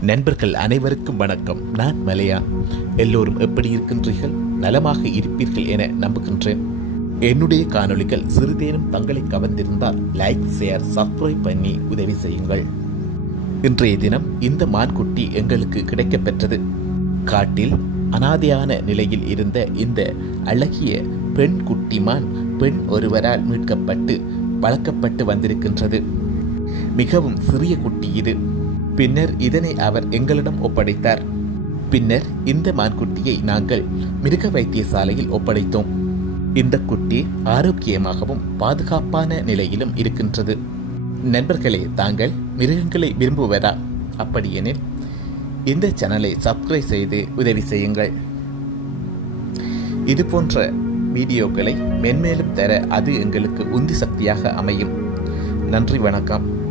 நண்பர்கள் அனைவருக்கும் வணக்கம். நான் மலையா. எல்லோரும் எப்படி இருக்கின்றீர்கள்? நலமாக இருப்பீர்கள் என நம்புகின்றேன். என்னுடைய காணொளிகள் சிறிதேனும் தங்களை கவர்ந்திருந்தால் லைக் ஷேர் சப்ஸ்கிரைப் பண்ணி உதவி செய்யுங்கள். இன்றைய தினம் இந்த மான்குட்டி எங்களுக்கு கிடைக்கப்பெற்றது. காட்டில் அனாதையான நிலையில் இருந்த இந்த அழகிய பெண் குட்டி மான் பெண் ஒருவரால் மீட்கப்பட்டு வளர்க்கப்பட்டு வந்திருக்கின்றது. மிகவும் சிறிய குட்டி இது. பின்னர் இதனை அவர் எங்களிடம் ஒப்படைத்தார். பின்னர் இந்த மான்குட்டியை நாங்கள் மிருக வைத்தியசாலையில் ஒப்படைத்தோம். இந்த குட்டி ஆரோக்கியமாகவும் பாதுகாப்பான நிலையிலும் இருக்கின்றது. நண்பர்களே தாங்கள் மிருகங்களை விரும்புவதா? அப்படியெனில் இந்த சேனலை சப்ஸ்கிரைப் செய்து உதவி செய்யுங்கள். இது போன்ற வீடியோக்களை மென்மேலும் தர அது எங்களுக்கு உந்தி சக்தியாக அமையும். நன்றி வணக்கம்.